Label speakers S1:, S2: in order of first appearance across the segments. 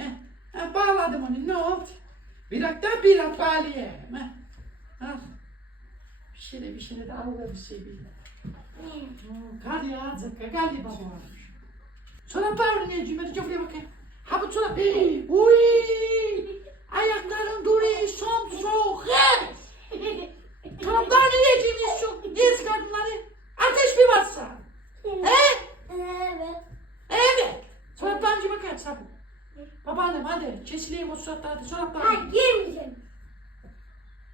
S1: He. Ha, bağladım onu. Ne oldu? Bir dakika bir at bağlayayım. Ha. Eh, al. Ah. Bir şeyle bir şeyle de al da bir şey bir. Hmm, kar yağacak galiba bu. Sonra bağırın ya cümle. Çok bakayım. Ha bu çorap. Babaannem hadi kesileyim o suratları hadi çoraplar.
S2: Hayır girmeyeceğim.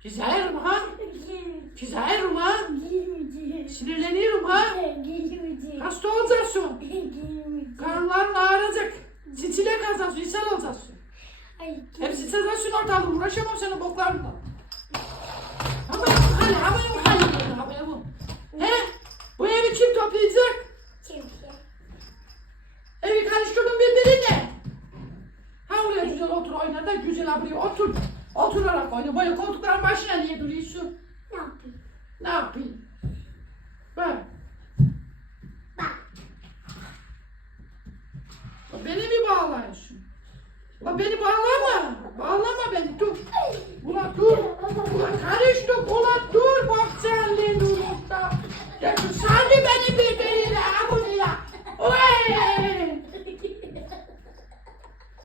S1: Güzelim ha.
S2: Girmeyeceğim.
S1: Güzelim ha.
S2: Girmeyeceğim.
S1: Sinirleniyorum ha.
S2: Girmeyeceğim.
S1: Hasta olacaksın.
S2: Girmeyeceğim.
S1: Karnların ağrıyacak. Sicile kazacaksın. İshal olacaksın.
S2: Ay,
S1: Hep sitazasyonu ortalığı uğraşamam senin boklarınla. Da güzel buraya otur. Oturarak oyna. Böyle koltukların başına niye duruyorsun?
S2: Ne yapayım?
S1: Ne yapayım? Bak.
S2: Bak.
S1: Beni mi bağlıyorsun? Beni bağlama. Bağlama beni dur. Ulan dur.